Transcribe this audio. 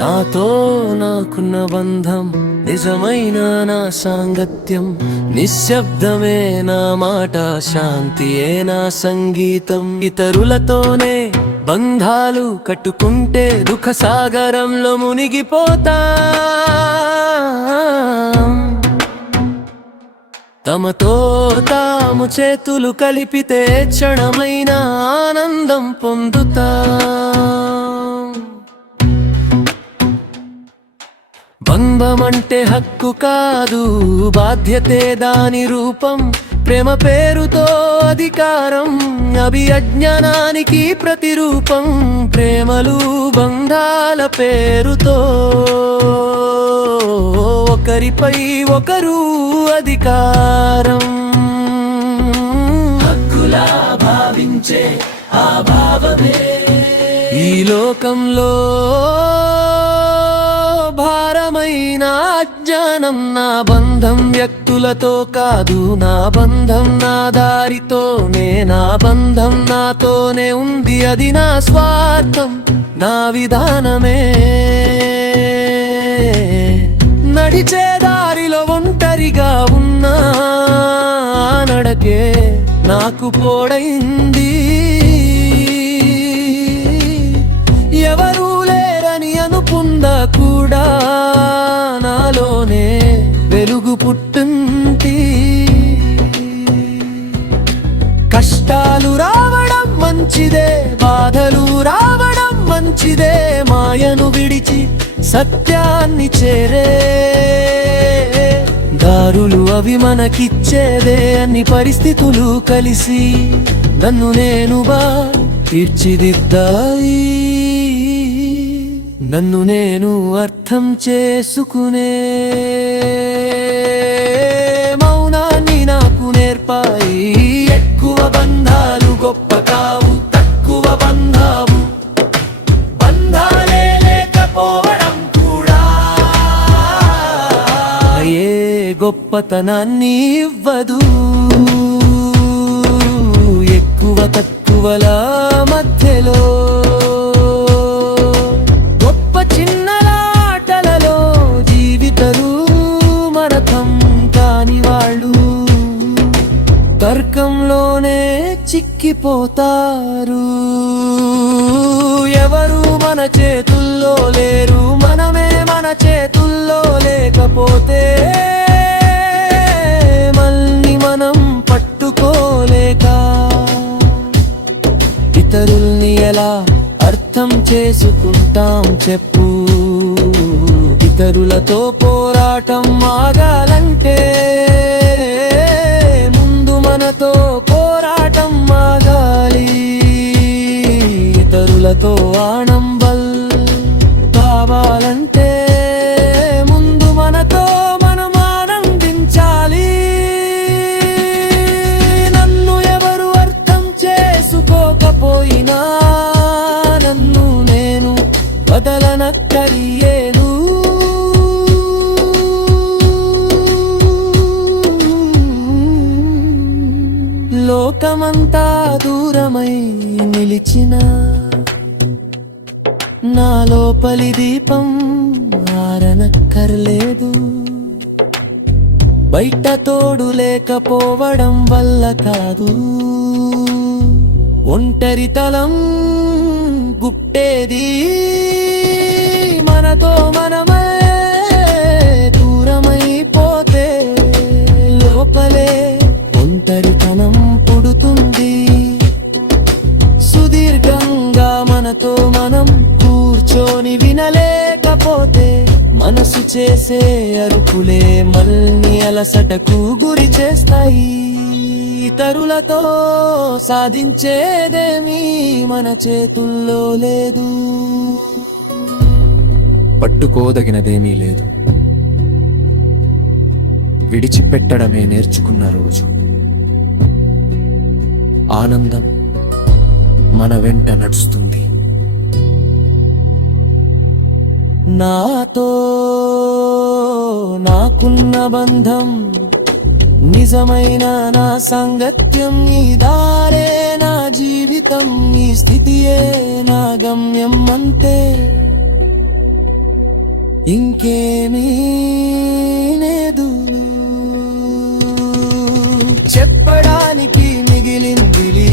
నాతో నాకున్న బంధం నిజమైన నా సాంగత్యం, నిశ్శబ్దమే నా మాట, శాంతియే నా సంగీతం. ఇతరులతోనే బంధాలు కట్టుకుంటే దుఃఖ సాగరంలో మునిగిపోతా. తమతో తాము చేతులు కలిపితే క్షణమైన ఆనందం పొందుతా. బంధమంటే హక్కు కాదు, బాధ్యతే దాని రూపం. ప్రేమ పేరుతో అధికారం, అవి అజ్ఞానానికి ప్రతిరూపం. ప్రేమలు బంధాల పేరుతో ఒకరిపై ఒకరు అధికారం. హక్కులా భావించే ఆ భావమే ఈ లోకంలో భారమైన అజ్ఞానం. నా బంధం వ్యక్తులతో కాదు, నా బంధం నా దారితోనే. నా బంధం నాతోనే ఉంది, అది నా స్వార్థం, నా విధానమే. నడిచే దారిలో ఒంటరిగా ఉన్నా నడకే నాకు పోడైంది. ఎవరు లేరని అనుకుందా కూడా నాలోనే వెలుగు పుట్టింది. కష్టాలు రావడం మంచిదే, బాధలు రావడం మంచిదే. మాయను విడిచి సత్యాన్ని చేరే దారులు అవి మనకిచ్చేదే. అన్ని పరిస్థితులు కలిసి నన్ను నేనుగా తీర్చిదిద్దాయి. నన్ను నేను అర్థం చేసుకునే మౌనాన్ని నాకు నేర్పాయి. ఎక్కువ బంధాలు గొప్ప కావు, తక్కువ బంధాలు బంధాలే లేకపోవడం కూడా ఏ గొప్పతనాన్ని ఇవ్వదు. ఎక్కువ తక్కువల మధ్యలో గొప్ప చిన్నలాటలలో జీవితరు మరథం కాని వాళ్ళు తర్కంలోనే చిక్కిపోతారు. ఎవరు మన చేతుల్లో లేరు, మనమే మన చేతుల్లో లేకపోతే మళ్ళీ మనం పట్టుకోలేక ఇతరుల్ని ఎలా అర్థం చేసుకుంటాం చెప్పు. ఇతరులతో పోరాటం ఆగాలంటే ముందు మనతో పోరాటం ఆగాలి. ఇతరులతో ఆనంబల్ కావాలంటే ముందు మనతో మనం ఆనందించాలి. నన్ను ఎవరు అర్థం చేసుకోకపోయినా నన్ను నేను వదలనక్కరియేను. లోకమంతా దూరమై నిలిచిన నా లోపలి దీపం ఆరనక్కర్లేదు. బయట తోడు లేకపోవడం వల్ల కాదు, ఒంటరితనం గుట్టేది మనతో మనమే దూరమైపోతే లోపలే ఒంటరితనం పుడుతుంది. సుదీర్ఘంగా మనతో మనం కూర్చొని వినలేకపోతే మనసు చేసే అరుపులే మల్ని అలసటకు గురి చేస్తాయి. ఇతరులతో సాధించేదేమీ మన చేతుల్లో లేదు. పట్టుకోదగినదేమీ లేదు, విడిచిపెట్టడమే నేర్చుకున్న రోజు. ఆనందం మన వెంట నడుస్తుంది. నాతో నాకున్న బంధం నిజమైన నా సంగత్యం. ఈ దారే నా జీవితం, ఈ స్థితియే నా గమ్యం అంతే. ఇంకేమీ లేదు చెప్పడానికి మిగిలింది